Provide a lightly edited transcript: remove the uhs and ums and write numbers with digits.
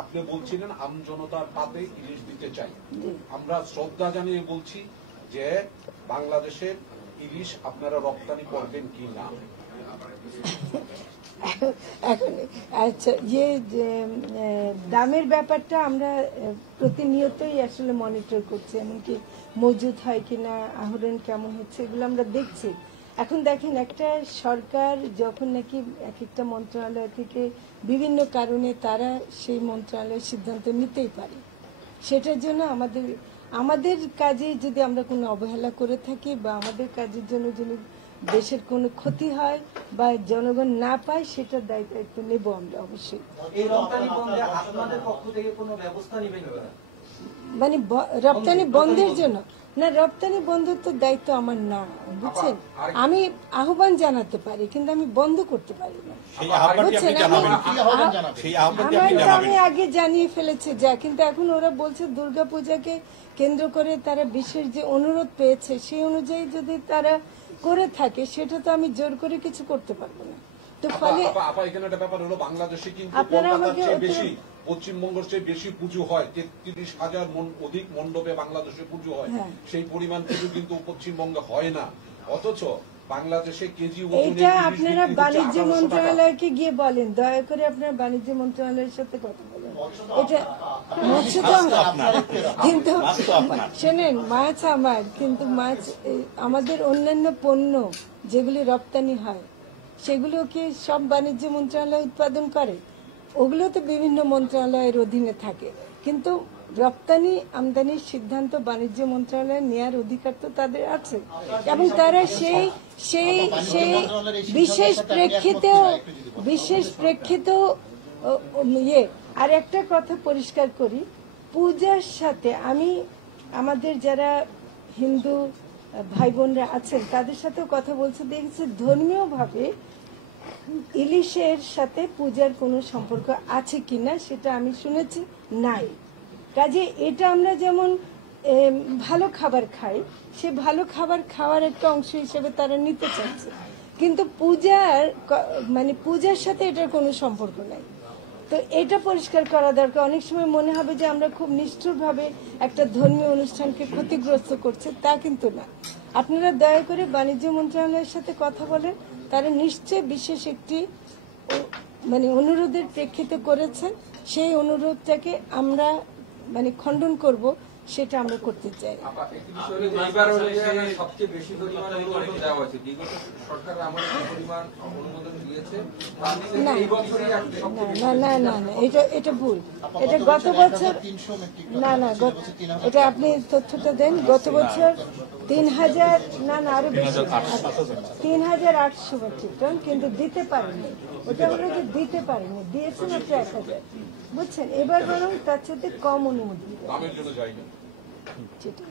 আপনি বলছিলেন আমজনতার পাতে ইলিশ দিতে চাই। আমরা শ্রদ্ধা জানিয়ে বলছি যে বাংলাদেশের ইলিশ আপনারা রপ্তানি করবেন কি না। এখন আচ্ছা, যে দামের ব্যাপারটা আমরা প্রতিনিয়তই আসলে মনিটর করছি, এমনকি মজুদ হয় কিনা, আহরণ কেমন হচ্ছে, এগুলো আমরা দেখছি। এখন দেখেন, একটা সরকার যখন নাকি এক একটা মন্ত্রণালয় থেকে বিভিন্ন কারণে তারা সেই মন্ত্রণালয়ের সিদ্ধান্ত নিতেই পারে, সেটার জন্য আমাদের কাজে যদি আমরা কোনো অবহেলা করে থাকি বা আমাদের কাজের জন্য যদি দেশের কোনো ক্ষতি হয় বা জনগণ না পায়, সেটার দায়িত্ব নেব আমরা অবশ্যই। এই রপ্তানি বন্ধে আপনাদের পক্ষ থেকে কোনো ব্যবস্থা নেবেন কিনা? মানে রপ্তানি বন্ধের জন্য না, রপ্তানি বন্ধের তো দায়িত্ব আমার না, বুঝছেন। আমি আহ্বান জানাতে পারি, কিন্তু আমি বন্ধ করতে পারি না, বুঝছেন। আমি আগে জানিয়ে ফেলেছি যা, কিন্তু এখন ওরা বলছে দুর্গাপূজাকে কেন্দ্র করে তারা বিশেষ যে অনুরোধ পেয়েছে সেই অনুযায়ী যদি তারা করে থাকে, সেটা তো আমি জোর করে কিছু করতে পারবো না। তো ফলে এখানে একটা ব্যাপার হলো, বাংলাদেশে কিন্তু আপনারা আমাকে পশ্চিমবঙ্গের চেয়ে বেশি পুজো হয়, 33,000 অধিক মণ্ডপে বাংলাদেশে পুজো হয়, সেই পরিমাণ পুজো কিন্তু পশ্চিমবঙ্গে হয় না। অথচ বাংলাদেশে কেজি এটা আপনারা বাণিজ্য মন্ত্রণালয়কে গিয়ে বলেন, দয়া করে আপনারা বাণিজ্য মন্ত্রণালয়ের সাথে কথা বলেন। এটা মৎস্য তো কিন্তু শোনেন, মাছ আমার, কিন্তু মাছ আমাদের অন্যান্য পণ্য যেগুলি রপ্তানি হয় সেগুলো কি সব বাণিজ্য মন্ত্রণালয় উৎপাদন করে? ওগুলো তো বিভিন্ন মন্ত্রণালয়ের অধীনে থাকে, কিন্তু রপ্তানি আমদানির সিদ্ধান্ত বাণিজ্য মন্ত্রণালয় নেওয়ার অধিকার তো তাদের আছে, এবং তারা সেই সেই সেই বিশেষ প্রেক্ষিত আর একটা কথা পরিষ্কার করি, পূজার সাথে আমি আমাদের যারা হিন্দু ভাই বোনরা আছেন তাদের সাথেও কথা বলতে দেখছি, ধর্মীয়ভাবে ইলিশের সাথে পূজার কোনো সম্পর্ক আছে কিনা সেটা আমি শুনেছি নাই। কাজে এটা আমরা যেমন ভালো খাবার খাই, সে ভালো খাবার খাওয়ার একটা অংশ হিসেবে তারা নিতে চাচ্ছে, কিন্তু পূজার সাথে এটার কোনো সম্পর্ক নাই। তো এটা পরিষ্কার করা দরকার। অনেক সময় মনে হবে যে আমরা খুব নিষ্ঠুরভাবে একটা ধর্মীয় অনুষ্ঠানকে ক্ষতিগ্রস্ত করছে, তা কিন্তু না। আপনারা দয়া করে বাণিজ্য মন্ত্রণালয়ের সাথে কথা বলেন, তারা নিশ্চয় বিশেষ একটি অনুরোধের প্রেক্ষিতে করেছেন, সেই অনুরোধটাকে আমরা খণ্ডন করব, সেটা আমরা করতে চাই। সবচেয়ে বেশি পরিমাণ অনুমোদন দেওয়া হয়েছে, বিগত সরকার আমলে পরিমাণ অনুমোদন দিয়েছে, না, এটা ভুল। এটা গত বছর না, এটা আপনি তথ্যটা দেন। গত বছর 3,000 না আরো বেশি, 3,800 মেট্রিক টন, কিন্তু দিতে পারেনি। ওটা হলো যে দিতে পারেনি, দিয়েছে মাত্র 1,000, বুঝছেন। এবার বরং তার সাথে কম অনুমতি। দামের জন্য যাই না। সেটা